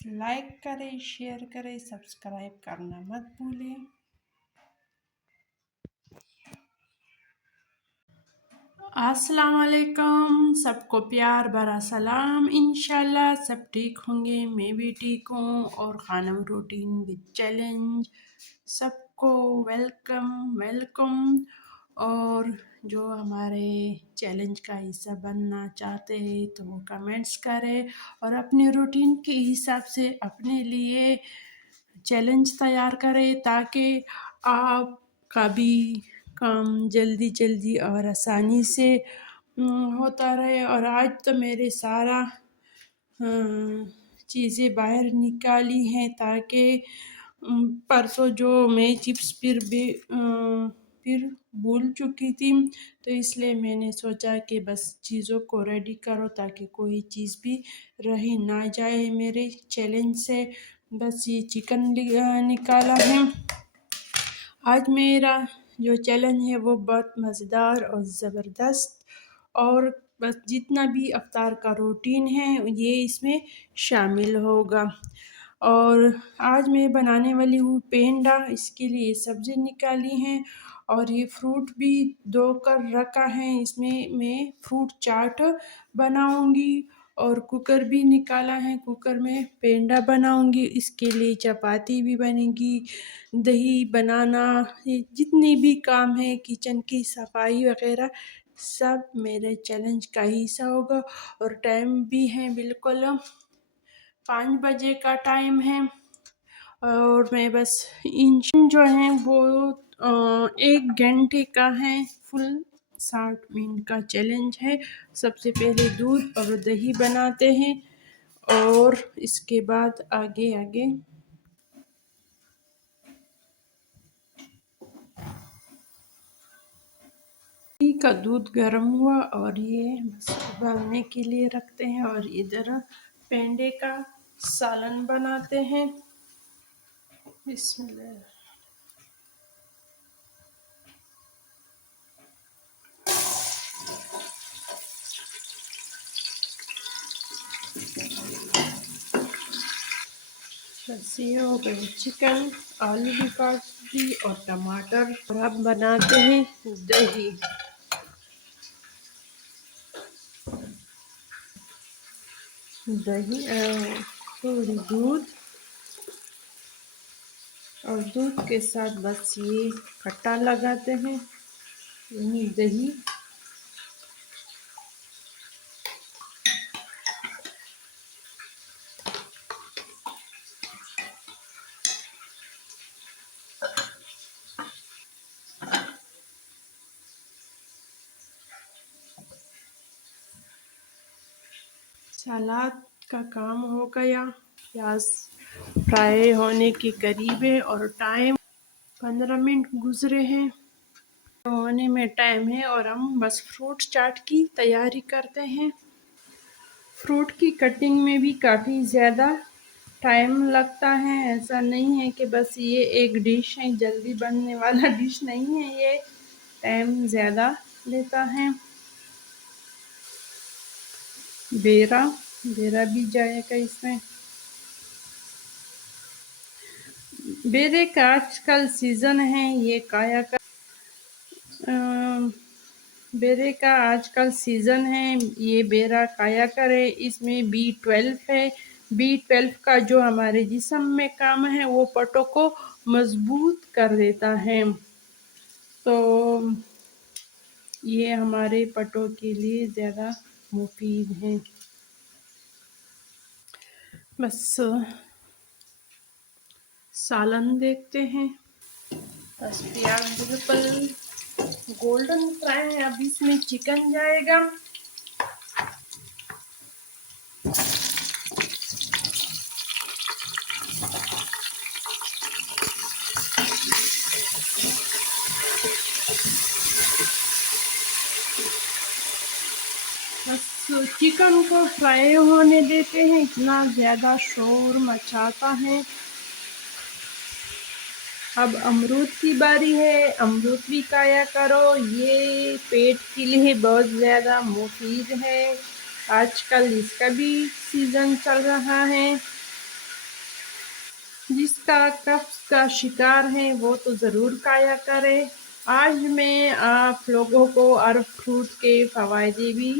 Like करें, share करें, subscribe करना मत भूलें। अस्सलाम वालेकुम, सबको प्यार भरा सलाम। इंशाल्लाह सब ठीक होंगे, मैं भी ठीक हूँ। और खाना रूटीन विद चैलेंज सबको वेलकम वेलकम। और जो हमारे चैलेंज का हिस्सा बनना चाहते हैं तो वो कमेंट्स करें और अपने रूटीन के हिसाब से अपने लिए चैलेंज तैयार करें ताकि आपका भी काम जल्दी जल्दी और आसानी से होता रहे। और आज तो मेरे सारा चीज़ें बाहर निकाली हैं ताकि परसों जो मैं चिप्स फिर भूल चुकी थी, तो इसलिए मैंने सोचा कि बस चीज़ों को रेडी करो ताकि कोई चीज़ भी रह ना जाए मेरे चैलेंज से। बस ये चिकन निकाला है। आज मेरा जो चैलेंज है वो बहुत मज़ेदार और ज़बरदस्त, और बस जितना भी अफ्तार का रूटीन है ये इसमें शामिल होगा। और आज मैं बनाने वाली हूँ पेंडा। इसके लिए सब्ज़ी निकाली है और ये फ्रूट भी धो कर रखा है। इसमें मैं फ्रूट चाट बनाऊँगी और कुकर भी निकाला है, कुकर में पेंडा बनाऊँगी। इसके लिए चपाती भी बनेगी, दही बनाना, ये जितने भी काम है किचन की सफाई वगैरह सब मेरे चैलेंज का हिस्सा होगा। और टाइम भी है बिल्कुल 5 बजे का टाइम है। और मैं बस इंजन जो है वो 1 घंटे का है, फुल 60 मिनट का चैलेंज है। सबसे पहले दूध और दही बनाते हैं और इसके बाद आगे आगे दही का दूध गर्म हुआ और ये बस उबालने के लिए रखते हैं। और इधर पेंडे का सालन बनाते हैं। बिस्मिल्लाह। बस ये हो गए चिकन, आलू भी काट दी और टमाटर। और अब बनाते हैं दही। दही थोड़ी दूध, और दूध के साथ बस ये खट्टा लगाते हैं, यानी दही। सलाद का काम हो गया, प्याज फ्राई होने के करीब है और टाइम 15 मिनट गुजरे हैं, होने में टाइम है। और हम बस फ्रूट चाट की तैयारी करते हैं। फ्रूट की कटिंग में भी काफ़ी ज़्यादा टाइम लगता है। ऐसा नहीं है कि बस ये एक डिश है, जल्दी बनने वाला डिश नहीं है, ये टाइम ज़्यादा लेता है। बेरा भी जाएगा इसमें। बेरे का आजकल सीज़न है, ये काया का बेरे का आजकल सीज़न है, ये बेरा खाया करे। इसमें B12 है। B12 का जो हमारे जिस्म में काम है वो पटों को मजबूत कर देता है, तो ये हमारे पटों के लिए ज़्यादा मुफीद है। बस सालन देखते हैं। बस प्याज बिल्कुल गोल्डन फ्राई है, अब इसमें चिकन जाएगा। बस चिकन को फ्राई होने देते हैं, इतना ज़्यादा शोर मचाता है। अब अमरूद की बारी है, अमरूद भी खाया करो, ये पेट के लिए बहुत ज़्यादा मुफीद है। आजकल इसका भी सीज़न चल रहा है। जिसका कब्ज का शिकार है वो तो ज़रूर खाया करे। आज मैं आप लोगों को अरब फ्रूट के फ़वायदे भी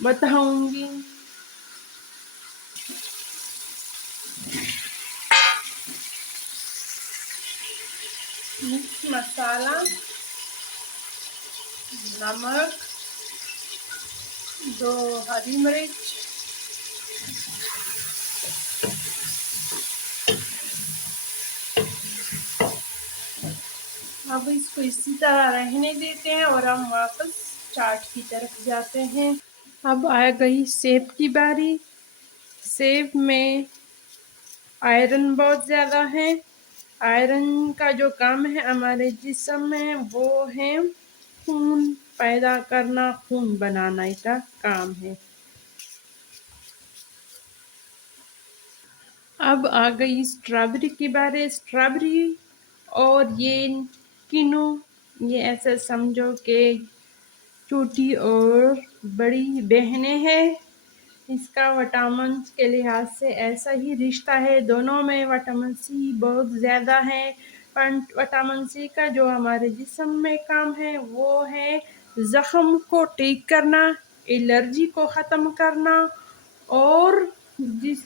बताऊंगी। मिर्च मसाला, नमक, 2 हरी मिर्च, अब इसको इसी तरह रहने देते हैं और हम वापस चाट की तरफ जाते हैं। अब आ गई सेब की बारी। सेब में आयरन बहुत ज़्यादा है। आयरन का जो काम है हमारे जिस्म में वो है खून पैदा करना, खून बनाना का काम है। अब आ गई स्ट्रॉबेरी की बारी। स्ट्रॉबेरी और ये किनू, ये ऐसे समझो कि छोटी और बड़ी बहनें हैं। इसका विटामिन के लिहाज से ऐसा ही रिश्ता है, दोनों में विटामिन सी बहुत ज़्यादा है। विटामिन सी का जो हमारे जिस्म में काम है वो है ज़ख्म को ठीक करना, एलर्जी को ख़त्म करना और जिस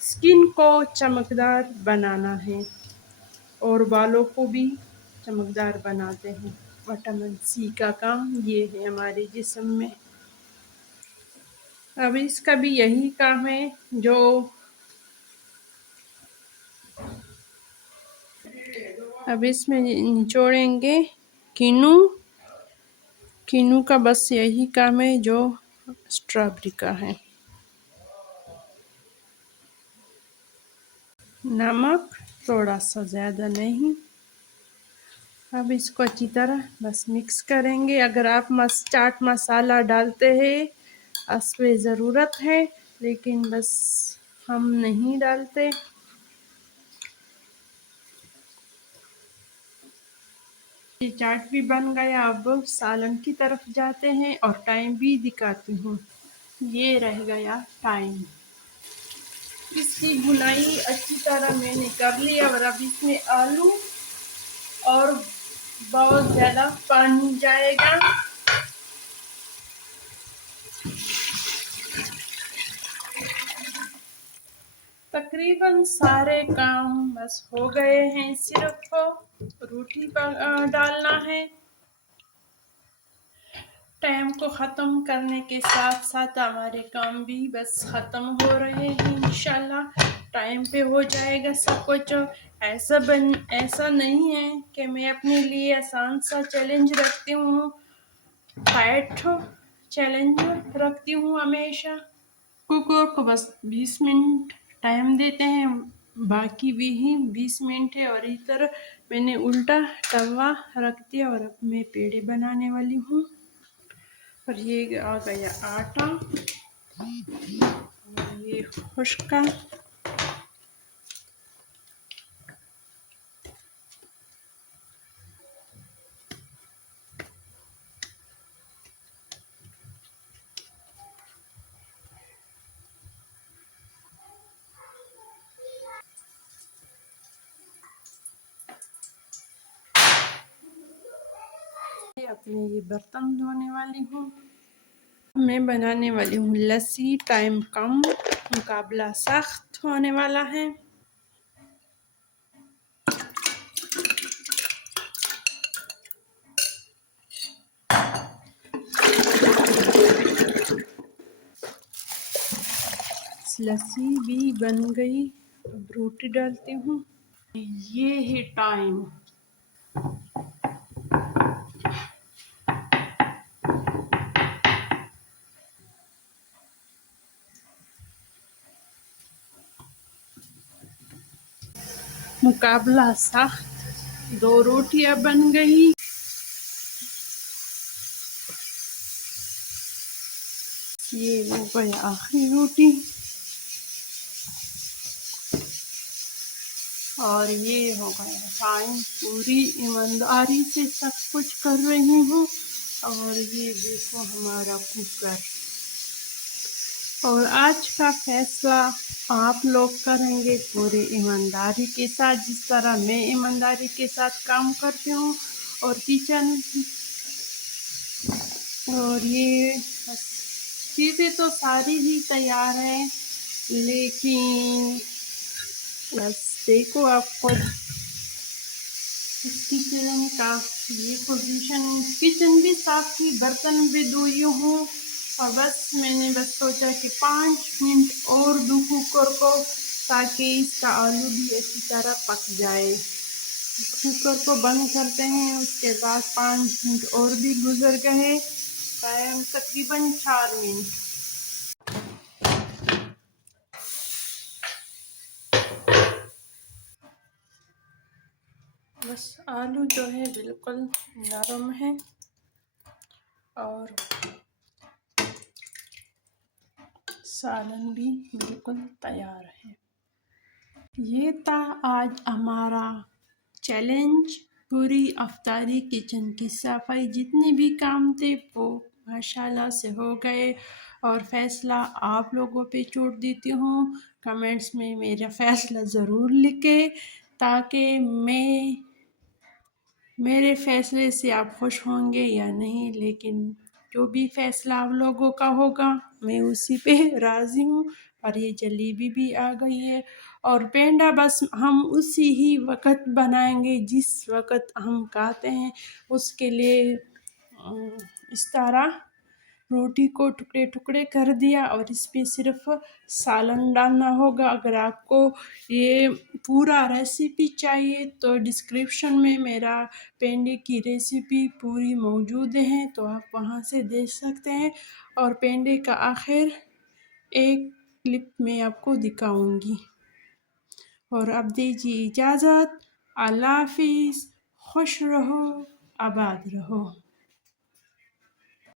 स्किन को चमकदार बनाना है और बालों को भी चमकदार बनाते हैं। विटामिन सी का काम ये है हमारे जिस्म में। अब इसका भी यही काम है जो अब इसमें निचोड़ेंगे किनू। किनू का बस यही काम है जो स्ट्रॉबेरी का है। नमक थोड़ा सा ज़्यादा नहीं। अब इसको अच्छी तरह बस मिक्स करेंगे। अगर आप चाट मसाला डालते हैं असली ज़रूरत है, लेकिन बस हम नहीं डालते। ये चाट भी बन गया। अब सालन की तरफ जाते हैं और टाइम भी दिखाती हूँ। ये रह गया टाइम। इसकी भुनाई अच्छी तरह मैंने कर ली और अब इसमें आलू और बहुत ज़्यादा पानी जाएगा। तकरीबन सारे काम बस हो गए हैं, सिर्फ रोटी पर डालना है। टाइम को ख़त्म करने के साथ साथ हमारे काम भी बस ख़त्म हो रहे हैं। इंशाल्लाह टाइम पे हो जाएगा सब कुछ। ऐसा नहीं है कि मैं अपने लिए आसान सा चैलेंज रखती हूँ, टाइट चैलेंज रखती हूँ हमेशा। कुकर को बस 20 मिनट टाइम देते हैं, बाकी भी ही 20 मिनट है। और इधर मैंने उल्टा तवा रख दिया और अब मैं पेड़े बनाने वाली हूँ। और ये आ गया आटा और ये खुश्का। अपने ये बर्तन धोने वाली हूँ। मैं बनाने वाली हूँ लस्सी। टाइम कम, मुकाबला सख्त होने वाला है। लस्सी भी बन गई। अब रोटी डालती हूँ। ये है टाइम। मुकाबला सख्त। 2 रोटियां बन गई। ये हो गया आखिरी रोटी। और ये हो गया टाइम। पूरी ईमानदारी से सब कुछ कर रही हूँ। और ये देखो हमारा कुकर। और आज का फैसला आप लोग करेंगे पूरी ईमानदारी के साथ, जिस तरह मैं ईमानदारी के साथ काम करती हूँ। और किचन और ये बस चीज़ें तो सारी ही तैयार हैं, लेकिन बस देखो आप खुद इस किचन का ये पोजीशन। किचन भी साफ की, बर्तन भी धोई हूँ, और बस मैंने बस सोचा कि 5 मिनट और दूँ कुकर को, ताकि इसका आलू भी अच्छी तरह पक जाए। कुकर को बंद करते हैं। उसके बाद 5 मिनट और भी गुजर गए, टाइम तकरीबन 4 मिनट। बस आलू जो है बिल्कुल नरम है और सालन भी बिल्कुल तैयार है। ये था आज हमारा चैलेंज। पूरी अफ्तारी किचन की सफाई, जितने भी काम थे वो माशाल्लाह से हो गए। और फैसला आप लोगों पे छोड़ देती हूँ। कमेंट्स में मेरा फैसला ज़रूर लिखें, ताकि मेरे फैसले से आप खुश होंगे या नहीं, लेकिन जो भी फैसला आप लोगों का होगा मैं उसी पे राज़ी हूँ। और ये जलेबी भी आ गई है, और पेंडा बस हम उसी ही वक़्त बनाएंगे जिस वक़्त हम खाते हैं। उसके लिए इस तरह रोटी को टुकड़े टुकड़े कर दिया, और इस पे सिर्फ सालन डालना होगा। अगर आपको ये पूरा रेसिपी चाहिए तो डिस्क्रिप्शन में मेरा पेंडे की रेसिपी पूरी मौजूद है, तो आप वहाँ से देख सकते हैं। और पेंडे का आखिर एक क्लिप में आपको दिखाऊंगी। और अब दीजिए इजाज़त। अल्लाह हाफिज़। खुश रहो, आबाद रहो।